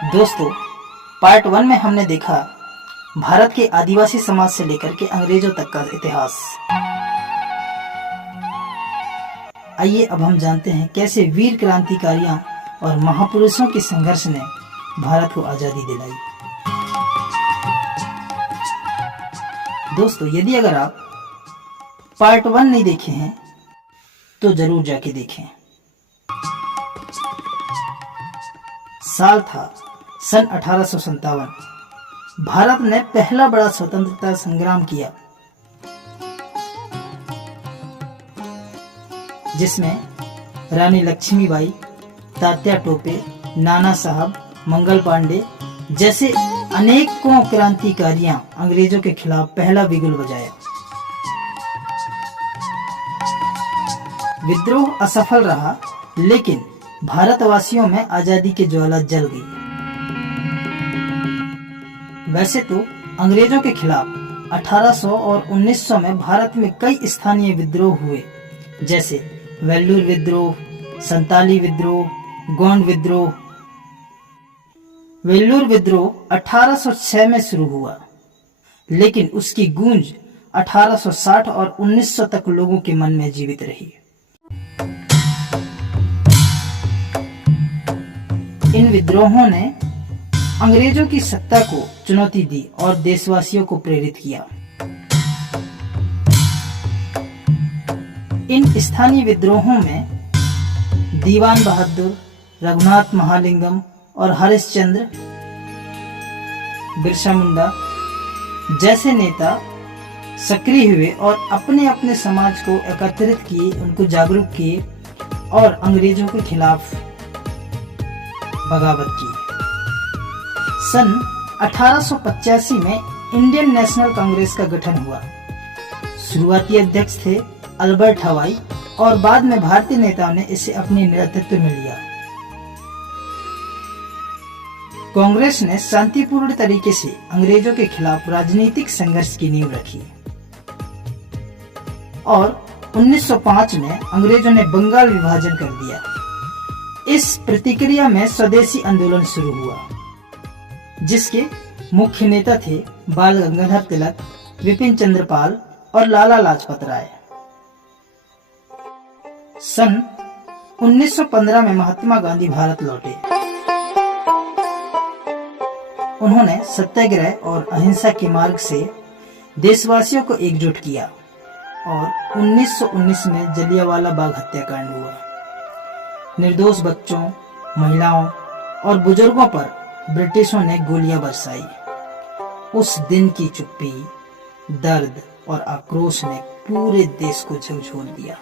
दोस्तों, पार्ट 1 में हमने देखा भारत के आदिवासी समाज से लेकर के अंग्रेजों तक का इतिहास। आइए अब हम जानते हैं कैसे वीर क्रांतिकारियों और महापुरुषों के संघर्ष ने भारत को आजादी दिलाई। दोस्तों, यदि अगर आप पार्ट 1 नहीं देखे हैं तो जरूर जाके देखें। साल था सन 1857। भारत ने पहला बड़ा स्वतंत्रता संग्राम किया, जिसमें रानी लक्ष्मीबाई, तात्या टोपे, नाना साहब, मंगल पांडे जैसे अनेकों क्रांतिकारियों अंग्रेजों के खिलाफ पहला बिगुल बजाया। विद्रोह असफल रहा, लेकिन भारतवासियों में आजादी की ज्वाला जल गई। वैसे तो अंग्रेजों के खिलाफ 1800 और 1900 में भारत में कई स्थानीय विद्रोह हुए, जैसे वेल्लूर विद्रोह, संताली विद्रोह, गोंड विद्रोह। वेल्लूर विद्रोह 1806 में शुरू हुआ, लेकिन उसकी गूंज 1860 और 1900 तक लोगों के मन में जीवित रही। इन विद्रोहों ने अंग्रेजों की सत्ता को चुनौती दी और देशवासियों को प्रेरित किया। इन स्थानीय विद्रोहों में दीवान बहादुर, रघुनाथ महालिंगम और हरिश्चंद्र, बिरसा मुंडा जैसे नेता सक्रिय हुए और अपने अपने समाज को एकत्रित किए, उनको जागरूक किए और अंग्रेजों के खिलाफ बगावत की। सन 1885 में इंडियन नेशनल कांग्रेस का गठन हुआ। शुरुआती अध्यक्ष थे अल्बर्ट हवाई और बाद में भारतीय नेताओं ने इसे अपने नेतृत्व में लिया। कांग्रेस ने शांतिपूर्ण तरीके से अंग्रेजों के खिलाफ राजनीतिक संघर्ष की नींव रखी और 1905 में अंग्रेजों ने बंगाल विभाजन कर दिया। इस प्रतिक्रिया में स्वदेशी आंदोलन शुरू हुआ, जिसके मुख्य नेता थे बाल गंगाधर तिलक, विपिन चंद्र पाल और लाला लाजपत राय। सन 1915 में महात्मा गांधी भारत लौटे। उन्होंने सत्याग्रह और अहिंसा के मार्ग से देशवासियों को एकजुट किया और 1919 में जलियांवाला बाग हत्याकांड हुआ। निर्दोष बच्चों, महिलाओं और बुजुर्गों पर ब्रिटिशों ने गोलियां बरसाई। उस दिन की चुप्पी, दर्द और आक्रोश ने पूरे देश को झकझोर दिया।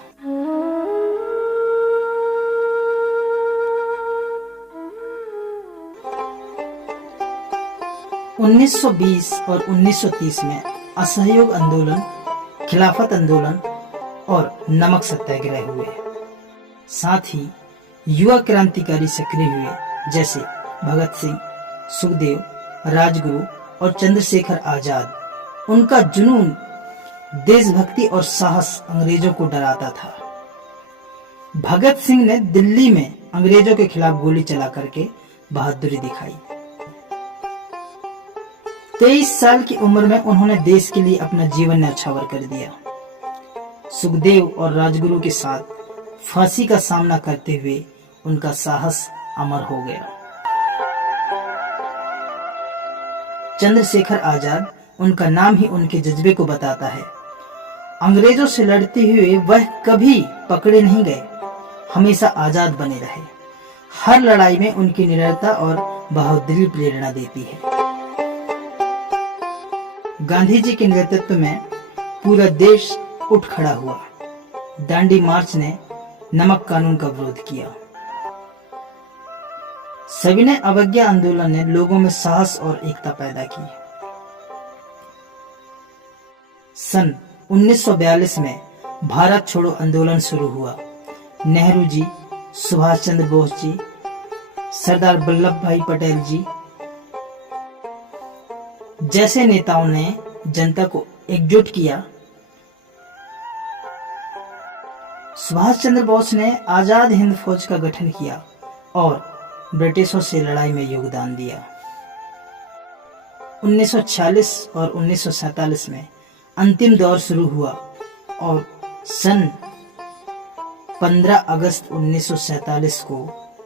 (1920) और 1930 में असहयोग आंदोलन, खिलाफत आंदोलन और नमक सत्याग्रह हुए। साथ ही युवा क्रांतिकारी सक्रिय हुए, जैसे भगत सिंह, सुखदेव, राजगुरु और चंद्रशेखर आजाद। उनका जुनून, देशभक्ति और साहस अंग्रेजों को डराता था। भगत सिंह ने दिल्ली में अंग्रेजों के खिलाफ गोली चला करके बहादुरी दिखाई। 23 साल की उम्र में उन्होंने देश के लिए अपना जीवन न्यौछावर कर दिया। सुखदेव और राजगुरु के साथ फांसी का सामना करते हुए उनका साहस अमर हो गया। चंद्रशेखर आजाद, उनका नाम ही उनके जज्बे को बताता है। अंग्रेजों से लड़ते हुए वह कभी पकड़े नहीं गए, हमेशा आजाद बने रहे। हर लड़ाई में उनकी निडरता और बहादुरी प्रेरणा देती है। गांधी जी के नेतृत्व में पूरा देश उठ खड़ा हुआ। दांडी मार्च ने नमक कानून का विरोध किया। सविनय अवज्ञा आंदोलन ने लोगों में साहस और एकता पैदा की। सन 1942 में भारत छोड़ो आंदोलन शुरू हुआ। नेहरू जी, सुभाष चंद्र बोस जी, सरदार वल्लभ भाई पटेल जी जैसे नेताओं ने जनता को एकजुट किया। सुभाष चंद्र बोस ने आजाद हिंद फौज का गठन किया और ब्रिटिशों से लड़ाई में योगदान दिया। 1946 और 1947 में अंतिम दौर शुरू हुआ और सन 15 अगस्त 1947 को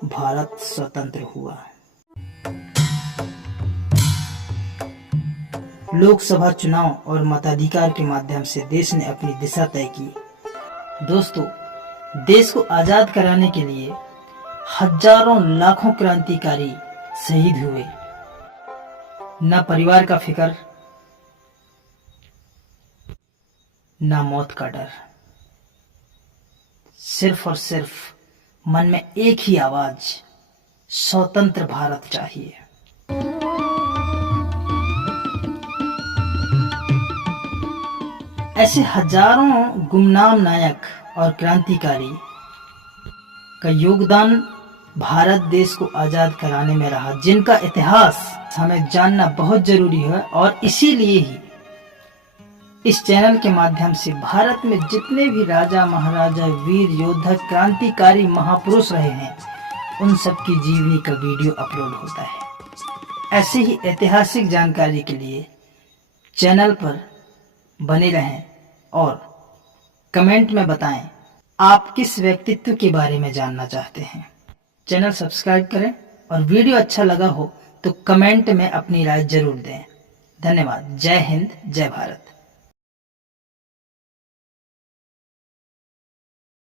भारत स्वतंत्र हुआ। लोकसभा चुनाव और मताधिकार के माध्यम से देश ने अपनी दिशा तय की। दोस्तों, देश को आजाद कराने के लिए हजारों लाखों क्रांतिकारी शहीद हुए। न परिवार का फिक्र, न मौत का डर, सिर्फ और सिर्फ मन में एक ही आवाज, स्वतंत्र भारत चाहिए। ऐसे हजारों गुमनाम नायक और क्रांतिकारी का योगदान भारत देश को आजाद कराने में रहा, जिनका इतिहास हमें जानना बहुत जरूरी है। और इसीलिए ही इस चैनल के माध्यम से भारत में जितने भी राजा महाराजा, वीर योद्धा, क्रांतिकारी महापुरुष रहे हैं, उन सब की जीवनी का वीडियो अपलोड होता है। ऐसे ही ऐतिहासिक जानकारी के लिए चैनल पर बने रहें और कमेंट में बताएं आप किस व्यक्तित्व के बारे में जानना चाहते हैं। चैनल सब्सक्राइब करें और वीडियो अच्छा लगा हो तो कमेंट में अपनी राय जरूर दें। धन्यवाद। जय हिंद, जय भारत।